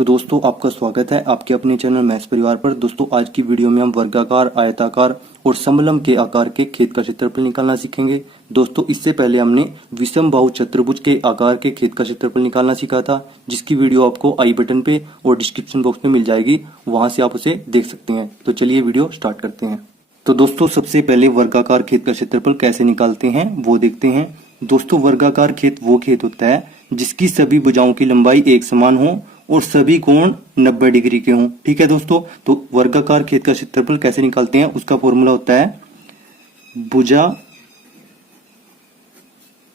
तो दोस्तों आपका स्वागत है आपके अपने चैनल मैथ्स परिवार पर। दोस्तों आज की वीडियो में हम वर्गाकार, आयताकार और समलंब के आकार के खेत का क्षेत्रफल निकालना सीखेंगे। दोस्तों इससे पहले हमने विषम बाहु चतुर्भुज के आकार के खेत का क्षेत्रफल निकालना सीखा था, जिसकी वीडियो आपको आई बटन पे और डिस्क्रिप्शन बॉक्स में मिल जाएगी, वहां से आप उसे देख सकते हैं। तो चलिए वीडियो स्टार्ट करते हैं। तो दोस्तों सबसे पहले वर्गाकार खेत का क्षेत्रफल कैसे निकालते हैं वो देखते हैं। दोस्तों वर्गाकार खेत वो खेत होता है जिसकी सभी भुजाओं की लंबाई एक समान हो और सभी कोण 90 डिग्री के हों। ठीक है दोस्तों, तो वर्गाकार खेत का क्षेत्रफल कैसे निकालते हैं उसका फॉर्मूला होता है भुजा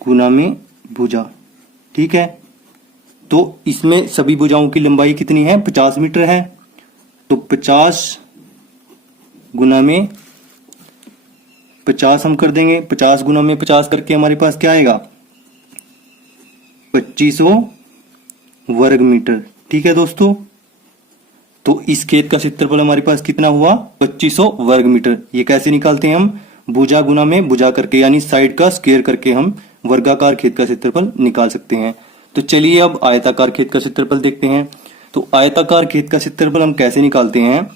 गुना में भुजा। ठीक है, तो इसमें सभी भुजाओं की लंबाई कितनी है, 50 मीटर है। तो 50 गुना में 50 हम कर देंगे। 50 गुना में 50 करके हमारे पास क्या आएगा, 2500 वर्ग मीटर। ठीक है दोस्तों, तो इस खेत का क्षेत्रफल हमारे पास कितना हुआ, 2500 वर्ग मीटर। ये कैसे निकालते हैं हम, भुजा गुना में भुजा करके, यानी साइड का स्क्वायर करके हम वर्गाकार खेत का क्षेत्रफल निकाल सकते हैं। तो चलिए अब आयताकार खेत का क्षेत्रफल देखते हैं। तो आयताकार खेत का क्षेत्रफल हम कैसे निकालते हैं।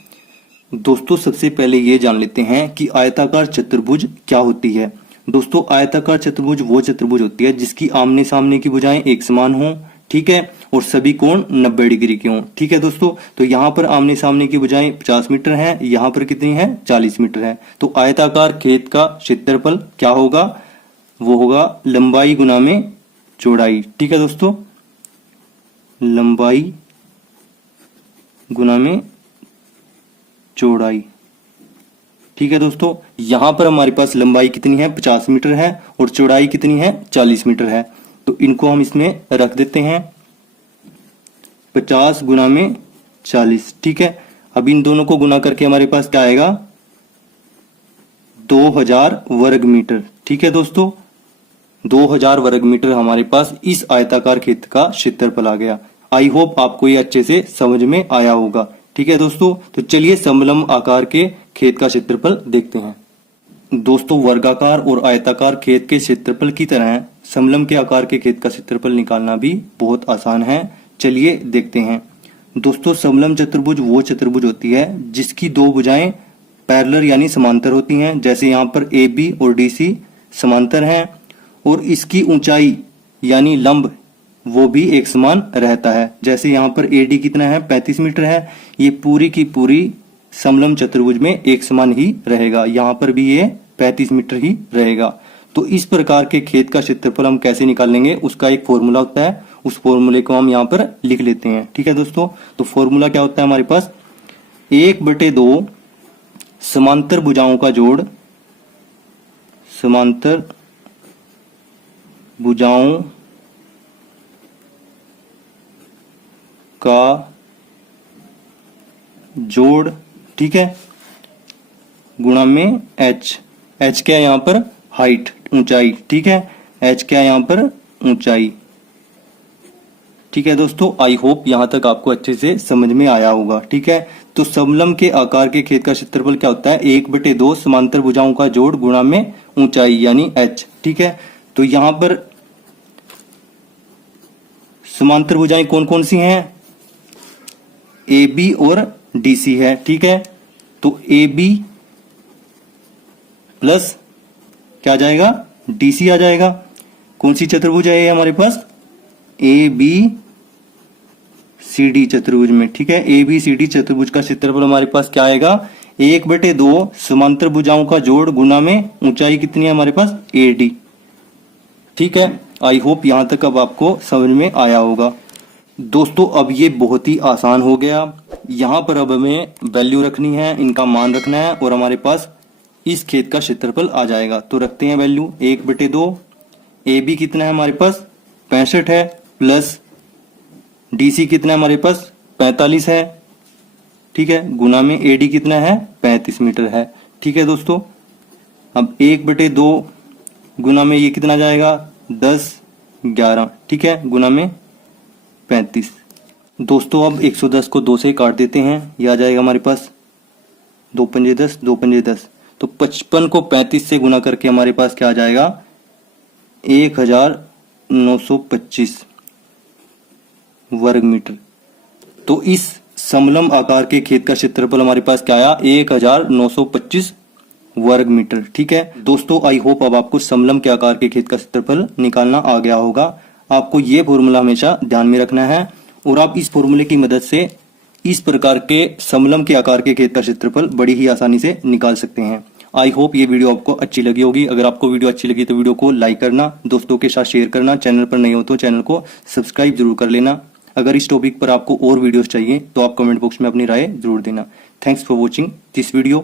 दोस्तों सबसे पहले ये जान लेते हैं कि आयताकार चतुर्भुज क्या होती है। दोस्तों आयताकार चतुर्भुज वो चतुर्भुज होती है जिसकी आमने सामने की भुजाएं एक समान हों, ठीक है, और सभी कोण 90 डिग्री के हों। ठीक है दोस्तों, तो यहाँ पर आमने सामने की भुजाएं 50 मीटर हैं, यहाँ पर कितनी है, 40 मीटर है। तो आयताकार खेत का क्षेत्रफल क्या होगा, वो होगा लंबाई गुना में चौड़ाई। ठीक है दोस्तों, लंबाई गुना में चौड़ाई। ठीक है दोस्तों, यहां पर हमारे पास लंबाई कितनी है, 50 मीटर है, और चौड़ाई कितनी है, 40 मीटर है। तो इनको हम इसमें रख देते हैं 50 गुना में 40। ठीक है, अब इन दोनों को गुना करके हमारे पास क्या आएगा, 2000 वर्ग मीटर। ठीक है दोस्तों, 2000 वर्ग मीटर हमारे पास इस आयताकार खेत का क्षेत्रफल आ गया। आई होप आपको ये अच्छे से समझ में आया होगा। ठीक है दोस्तों, तो चलिए समलंब आकार के खेत का क्षेत्रफल देखते हैं। दोस्तों वर्गाकार और आयताकार खेत के क्षेत्रफल की तरह समलंब के आकार के खेत का क्षेत्रफल निकालना भी बहुत आसान है। चलिए देखते हैं। दोस्तों समलंब चतुर्भुज वो चतुर्भुज होती है जिसकी दो भुजाएं पैरेलल यानी समांतर होती हैं। जैसे यहाँ पर ए बी और डी सी समांतर हैं, और इसकी ऊंचाई यानी लंब वो भी एक समान रहता है। जैसे यहाँ पर ए डी कितना है, 35 मीटर है। ये पूरी की पूरी समलंब चतुर्भुज में एक समान ही रहेगा, यहाँ पर भी ये 35 मीटर ही रहेगा। तो इस प्रकार के खेत का क्षेत्रफल हम कैसे निकालेंगे उसका एक फॉर्मूला होता है, उस फॉर्मूले को हम यहाँ पर लिख लेते हैं। ठीक है दोस्तों, तो फॉर्मूला क्या होता है हमारे पास, 1/2 समांतर भुजाओं का जोड़, समांतर भुजाओं का जोड़, ठीक है, गुणा में एच। एच क्या है यहाँ पर, हाइट, ऊंचाई। ठीक है, एच क्या है यहाँ पर, ऊंचाई। ठीक है दोस्तों, आई होप यहां तक आपको अच्छे से समझ में आया होगा। ठीक है, तो समलंब के आकार के खेत का क्षेत्रफल क्या होता है, 1/2 समांतर भुजाओं का जोड़ गुणा में ऊंचाई यानी एच। ठीक है, तो यहां पर समांतर भुजाएं कौन कौन सी हैं, ए बी और डी सी है। ठीक है, तो ए बी प्लस क्या आ जाएगा, डी सी आ जाएगा। कौन सी चतुर्भुज है ये हमारे पास, ए बी सी डी चतुर्भुज में। ठीक है, ए बी सी डी चतुर्भुज का क्षेत्रफल हमारे पास क्या आएगा, 1/2 समांतर भुजाओं का जोड़ गुना में ऊंचाई कितनी है हमारे पास, ए डी। ठीक है, आई होप यहां तक अब आपको समझ में आया होगा। दोस्तों अब ये बहुत ही आसान हो गया। यहाँ पर अब हमें वैल्यू रखनी है, इनका मान रखना है, और हमारे पास इस खेत का क्षेत्रफल आ जाएगा। तो रखते हैं वैल्यू, 1/2 ए बी कितना है हमारे पास, 65 है, प्लस डी सी कितना है हमारे पास, 45 है। ठीक है, गुना में ए डी कितना है, 35 मीटर है। ठीक है दोस्तों, अब 1/2 गुना में ये कितना जाएगा, 10, 11। ठीक है, गुना में 35। दोस्तों अब 110 को 2 से काट देते हैं, यह आ जाएगा हमारे पास 2 पंजे 10, 2 पंजे 10। तो 55 को 35 से गुना करके हमारे पास क्या आ जाएगा, 1925 वर्ग मीटर। तो इस समलम आकार के खेत का क्षेत्रफल हमारे पास क्या आया, 1925 वर्ग मीटर। ठीक है दोस्तों, आई होप अब आपको समलम के आकार के खेत का क्षेत्रफल निकालना आ गया होगा। आपको ये फॉर्मूला हमेशा ध्यान में रखना है और आप इस फॉर्मूले की मदद से इस प्रकार के समलम के आकार के खेत का क्षेत्रफल बड़ी ही आसानी से निकाल सकते हैं। आई होप ये वीडियो आपको अच्छी लगी होगी। अगर आपको वीडियो अच्छी लगी तो वीडियो को लाइक करना, दोस्तों के साथ शेयर करना, चैनल पर नए हो तो चैनल को सब्सक्राइब जरूर कर लेना। अगर इस टॉपिक पर आपको और वीडियोस चाहिए तो आप कमेंट बॉक्स में अपनी राय जरूर देना। Thanks for watching this video.